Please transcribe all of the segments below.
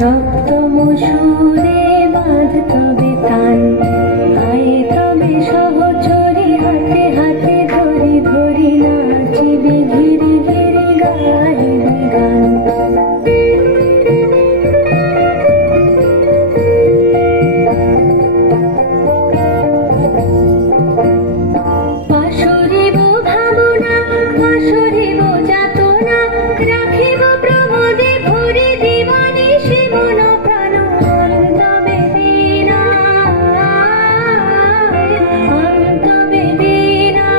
সপ্তম সুরে বাঁধ তবে তান, আয়ে তবে সহচরী হাতে হাতে ধরি ধরি নাচিবি ঘিরি ঘিরি গাইবি গান। পাশরিব ভাবনা পাশরিব যাতনা, রাখিব প্রমোদে ভরে দিবানি শিবন প্রাণ। অন্তবে বীণা অন্তবে বীণা,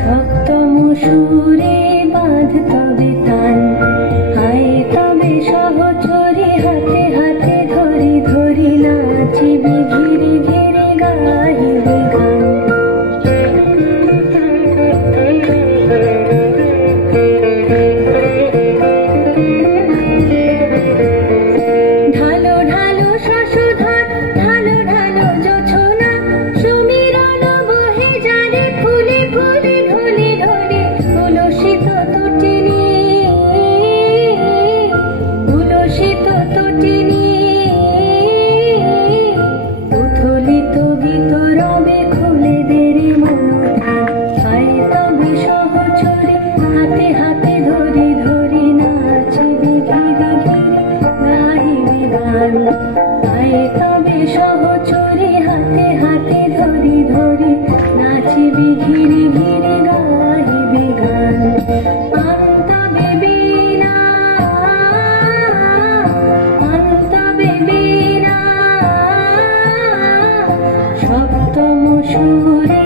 সপ্তম সুরে বাঁধ তবে তান, আয়ে তবে সহচরী হাতে হাতে ধরি ধরি নাচিবি ঘিরি ঘিরি গাইবি গান। ঢালো ঢালো শশধর ঢালো ঢালো জোছনা, সমীরণ বহে জারে ফুলে ফুলে ঢলে ঢলে। উলসিত তটিনী উলসিত তটিনী, উথলিত গীত রবে খুলে দেরে মনোঠান। আয়ে তবে সহচরী হাতে হাতে ধরি ধরি নাচিবি ঘিরি ঘিরি গাইবি গান। আয়ে তবে সহচরী হাতে হাতে ধরি ধরি নাচিবি ঘিরি ঘিরি গাইবি গান। অন্তবে বীণা অন্তবে বীণা, সপ্তম সুরে